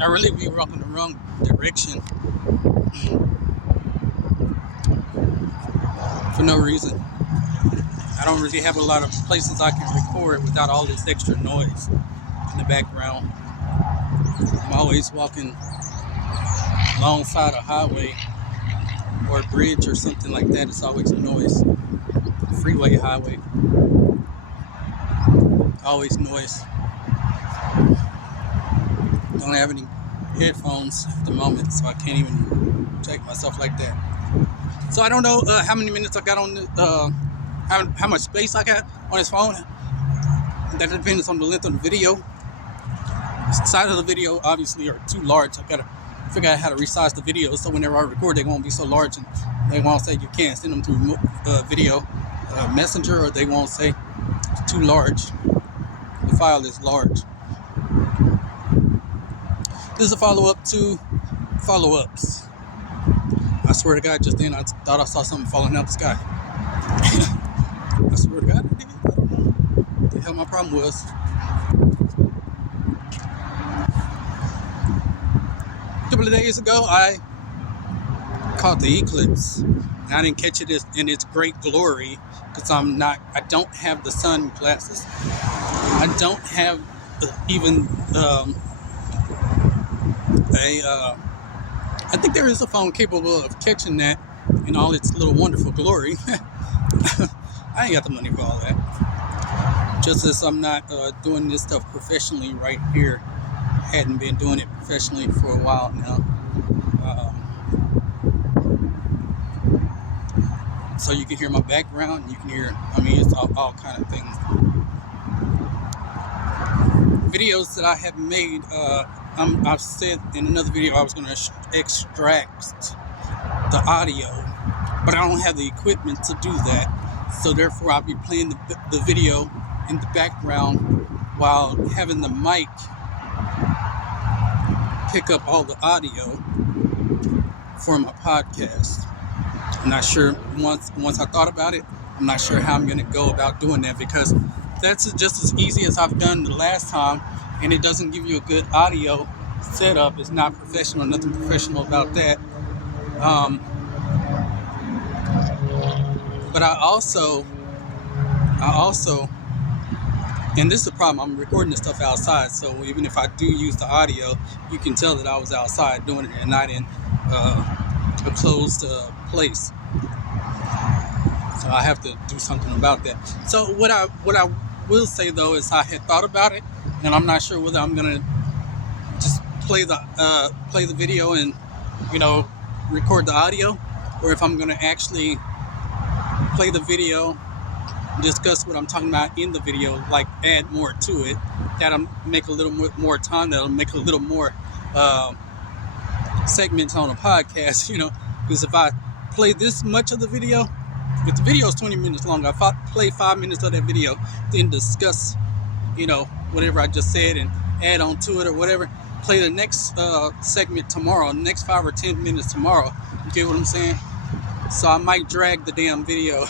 I really be walking the wrong direction for no reason. I don't really have a lot of places I can record without all this extra noise in the background. I'm always walking alongside a highway or a bridge or something like that. It's always noise. Freeway, highway, always noise. Don't have any headphones at the moment, so I can't even check myself like that. So I don't know how many minutes I got on the, how much space I got on this phone. That depends on the length of the video. The side of the video obviously are too large. I gotta figure out how to resize the video so whenever I record they won't be so large and they won't say you can't send them through video messenger, or they won't say it's too large. The file is large. This is a follow-up to follow-ups. I swear to God, just then I thought I saw something falling out the sky. I swear to God, I don't know what the hell my problem was. A couple of days ago, I caught the eclipse. And I didn't catch it in its great glory because I don't have the sunglasses. I don't have even I think there is a phone capable of catching that in all its little wonderful glory. I ain't got the money for all that. Just as I'm not doing this stuff professionally right here. Hadn't been doing it professionally for a while now. So you can hear my background. You can hear, it's all kind of things. Videos that I have made, I've said in another video I was going to extract the audio, but I don't have the equipment to do that. So therefore I'll be playing the video in the background while having the mic pick up all the audio for my podcast. I'm not sure, once I thought about it, I'm not sure how I'm going to go about doing that, because that's just as easy as I've done the last time, and it doesn't give you a good audio setup. It's not professional, nothing professional about that. But I also, and this is the problem, I'm recording this stuff outside, so even if I do use the audio, you can tell that I was outside doing it and not in a closed place. So I have to do something about that. So what I will say though is I had thought about it, and I'm not sure whether I'm gonna just play the video and record the audio, or if I'm gonna actually play the video, discuss what I'm talking about in the video, like add more to it. That'll make a little more time. That'll make a little more segments on a podcast. Because if I play this much of the video, if the video is 20 minutes long, if I play 5 minutes of that video, then discuss, whatever I just said and add on to it or whatever, play the next segment tomorrow, the next 5 or 10 minutes tomorrow. You get what I'm saying? So I might drag the damn video.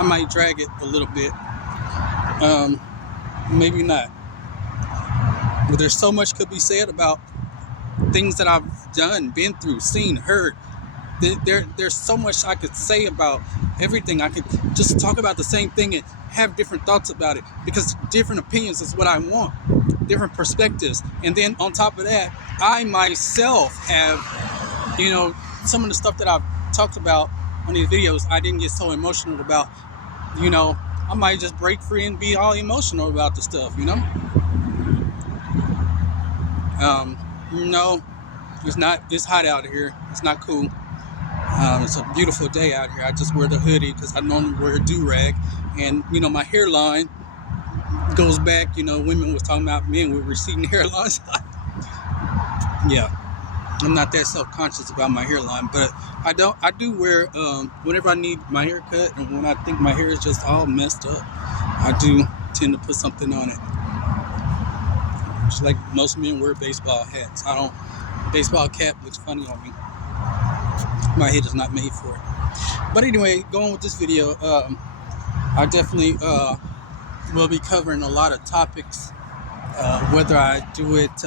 I might drag it a little bit. Maybe not. But there's so much could be said about things that I've done, been through, seen, heard. There's so much I could say about everything. I could just talk about the same thing and have different thoughts about it, because different opinions is what I want, different perspectives. And then on top of that, I myself have, some of the stuff that I've talked about on these videos, I didn't get so emotional about. I might just break free and be all emotional about the stuff, it's hot out here. It's not cool. It's a beautiful day out here. I just wear the hoodie because I normally wear a do-rag. And, my hairline goes back, women was talking about men with receding hairlines. Yeah, I'm not that self-conscious about my hairline, but I do wear, whenever I need my hair cut and when I think my hair is just all messed up, I do tend to put something on it. Just like most men wear baseball hats. Baseball cap looks funny on me. My head is not made for it. But anyway, going with this video, I definitely will be covering a lot of topics, whether I do it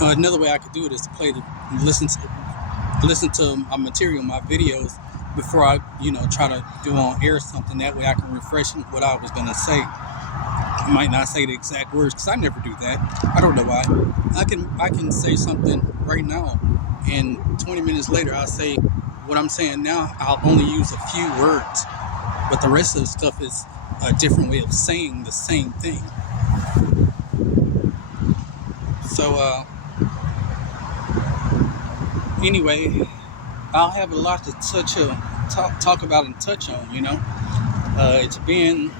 Another way I could do it is to listen to my material, my videos, before I, try to do on air something. That way I can refresh what I was gonna say. I might not say the exact words because I never do that. I don't know why. I can say something right now, and 20 minutes later I'll say what I'm saying now. I'll only use a few words, but the rest of the stuff is a different way of saying the same thing. So anyway, I'll have a lot to talk about and touch on. It's been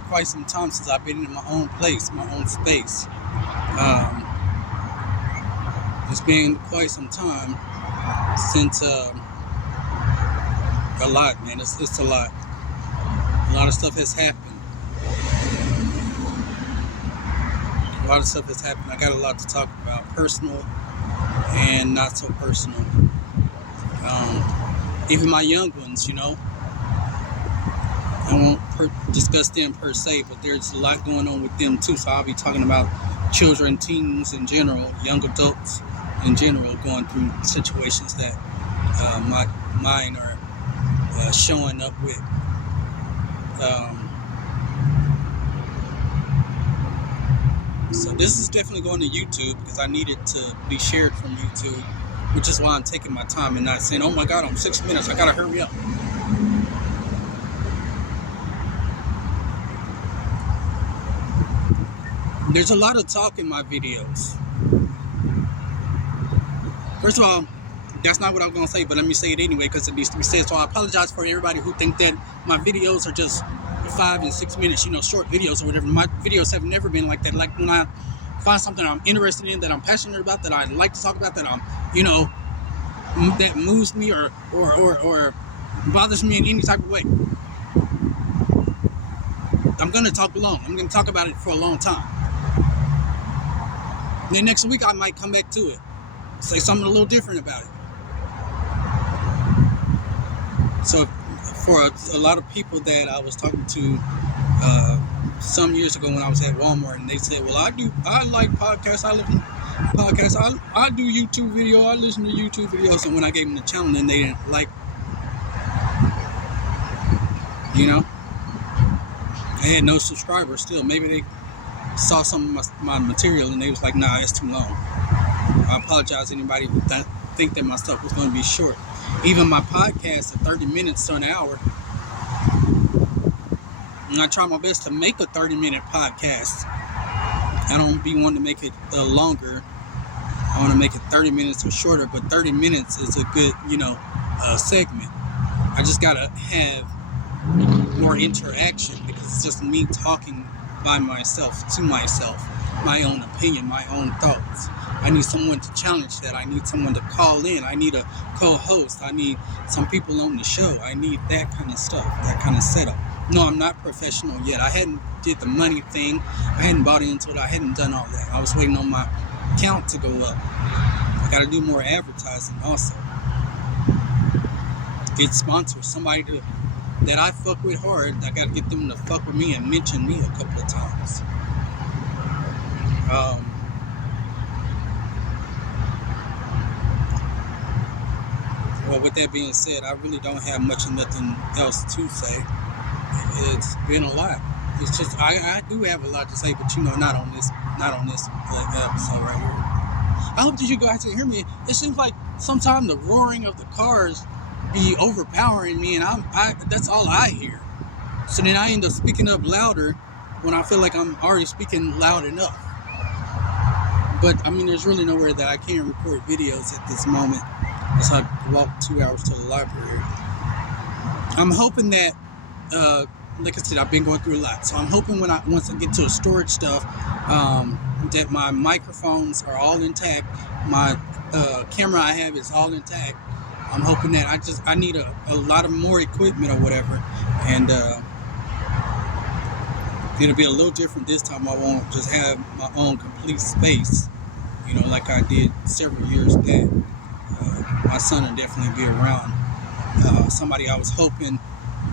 quite some time since I've been in my own place, my own space. It's been quite some time since a lot, man. It's a lot. A lot of stuff has happened. I got a lot to talk about, personal and not so personal. Even my young ones, I won't discuss them per se, but there's a lot going on with them too. So I'll be talking about children, teens in general, young adults in general, going through situations that mine are showing up with. So this is definitely going to YouTube because I need it to be shared from YouTube, which is why I'm taking my time and not saying, oh my God, I'm 6 minutes, I gotta hurry up. There's a lot of talk in my videos. First of all, that's not what I'm going to say, but let me say it anyway because it needs to be said. So I apologize for everybody who think that my videos are just 5 and 6 minutes, short videos or whatever. My videos have never been like that. Like when I find something I'm interested in, that I'm passionate about, that I like to talk about, that I'm, that moves me or bothers me in any type of way, I'm going to talk long. I'm going to talk about it for a long time. Then next week I might come back to it, say something a little different about it. So for a lot of people that I was talking to some years ago when I was at Walmart, and they said, well, I like podcasts, I listen to podcasts, I do YouTube video, I listen to YouTube videos. And when I gave them the channel, then they didn't like, I had no subscribers still. Maybe they saw some of my material and they was like, nah, that's too long. I apologize to anybody who think that my stuff was going to be short. Even my podcast at 30 minutes to an hour, and I try my best to make a 30-minute podcast. I don't be wanting to make it longer. I want to make it 30 minutes or shorter, but 30 minutes is a good, segment. I just got to have more interaction because it's just me talking by myself, to myself, my own opinion, my own thoughts. I need someone to challenge that. I need someone to call in. I need a co-host. I need some people on the show. I need that kind of stuff, that kind of setup. No, I'm not professional yet. I hadn't did the money thing. I hadn't bought into it. I hadn't done all that. I was waiting on my count to go up. I got to do more advertising also. Get sponsors, somebody that I fuck with hard. I got to get them to fuck with me and mention me a couple of times. Well, with that being said, I really don't have much of nothing else to say. It's been a lot. It's just I do have a lot to say, but not on this episode right here. I hope that you guys can hear me. It seems like sometimes the roaring of the cars be overpowering me, and I that's all I hear. So then I end up speaking up louder when I feel like I'm already speaking loud enough. But I mean, there's really nowhere that I can record videos at this moment. So I walk 2 hours to the library. I'm hoping that, like I said, I've been going through a lot. So I'm hoping once I get to the storage stuff, that my microphones are all intact. My camera I have is all intact. I'm hoping that I need a lot of more equipment or whatever. And it'll be a little different this time. I won't just have my own complete space, like I did several years back. My son will definitely be around. Somebody I was hoping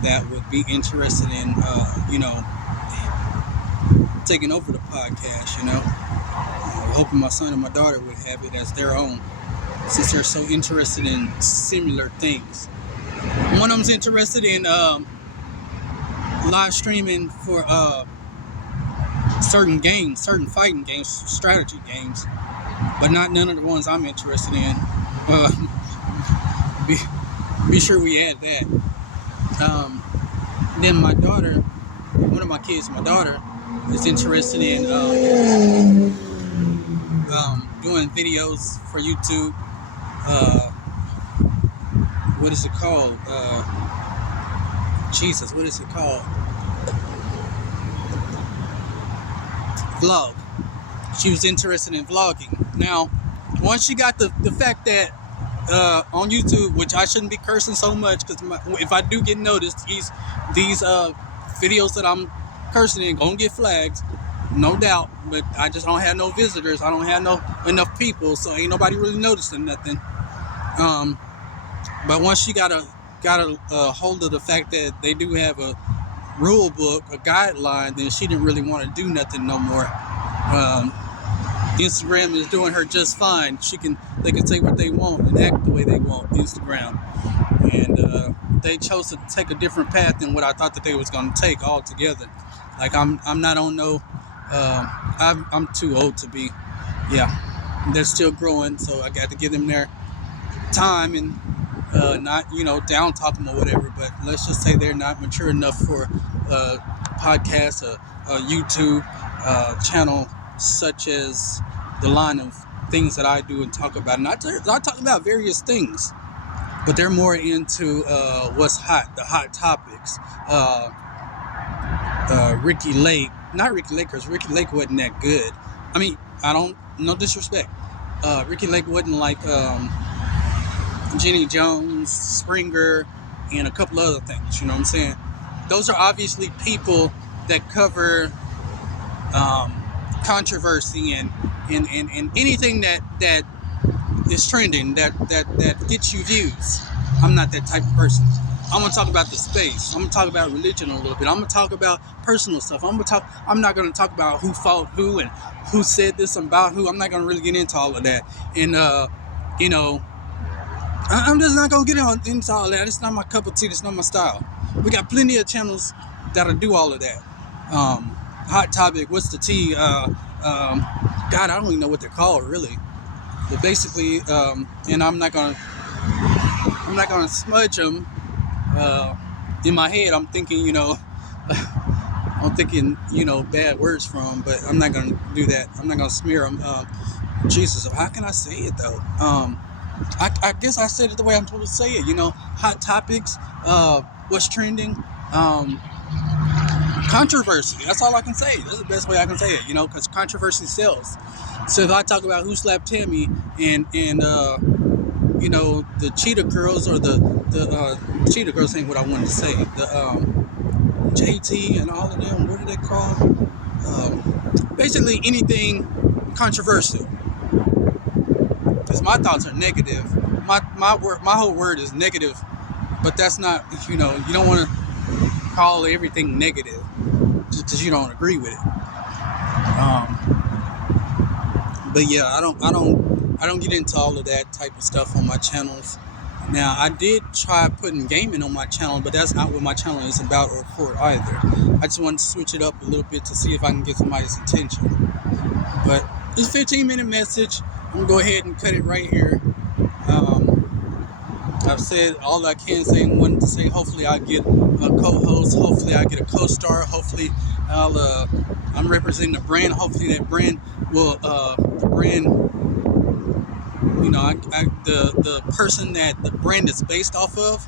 that would be interested in, taking over the podcast, hoping my son and my daughter would have it as their own, since they're so interested in similar things. One of them's interested in live streaming for certain games, certain fighting games, strategy games, but none of the ones I'm interested in. Be sure we add that. Then my daughter, one of my kids, my daughter, is interested in doing videos for YouTube. What is it called? Jesus, what is it called? Vlog. She was interested in vlogging. Now, once she got the fact that on YouTube, which I shouldn't be cursing so much, because if I do get noticed, these videos that I'm cursing in gonna get flagged, no doubt. But I just don't have no visitors. I don't have enough people, so ain't nobody really noticing nothing. But once she got a hold of the fact that they do have a rule book, a guideline, then she didn't really want to do nothing no more. Instagram is doing her just fine. They can say what they want and act the way they want, Instagram. And they chose to take a different path than what I thought that they was going to take altogether. Like I'm not on no, I'm too old to be, they're still growing, so I got to give them their time and not, down talk them or whatever, but let's just say they're not mature enough for podcasts or YouTube channel such as the line of things that I do and talk about. And I talk about various things, but they're more into what's hot, the hot topics. Ricky Lake, not Ricky Lake, because Ricky Lake wasn't that good. I mean, no disrespect. Ricky Lake wasn't like Jenny Jones, Springer, and a couple other things, you know what I'm saying? Those are obviously people that cover controversy and anything that is trending, that gets you views. I'm not that type of person. I'm gonna talk about the space. I'm gonna talk about religion a little bit. I'm gonna talk about personal stuff. I'm not gonna talk about who fought who and who said this about who. I'm not gonna really get into all of that. And I'm just not gonna get into all that. It's not my cup of tea. It's not my style. We got plenty of channels that'll do all of that. Hot topic. What's the tea? God, I don't even know what they're called really. But basically, and I'm not gonna smudge them. In my head, I'm thinking, bad words from them, but I'm not gonna do that. I'm not gonna smear them. Jesus, how can I say it though? I guess I said it the way I'm supposed to say it. Hot topics, what's trending, controversy. That's all I can say. That's the best way I can say it. Because controversy sells. So if I talk about who slapped Tammy and the Cheetah Girls, or the Cheetah Girls ain't what I wanted to say. The JT and all of them. What are they called? Basically anything controversial. Because my thoughts are negative. My whole word is negative, but that's not, you don't want to call everything negative just because you don't agree with it. But yeah, I don't get into all of that type of stuff on my channels. Now, I did try putting gaming on my channel, but that's not what my channel is about or for either. I just wanted to switch it up a little bit to see if I can get somebody's attention. But it's a 15-minute message. I'm going to go ahead and cut it right here. I've said all I can say and wanted to say. Hopefully I get a co-host. Hopefully I get a co-star. Hopefully I'm representing the brand. Hopefully that brand will, the person that the brand is based off of,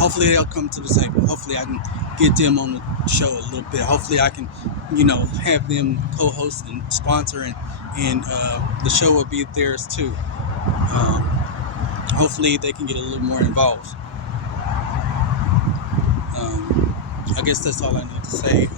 hopefully they'll come to the table. Hopefully I can get them on the show a little bit. Hopefully I can, have them co-host and sponsor, and the show will be theirs too. Hopefully they can get a little more involved. I guess that's all I need to say.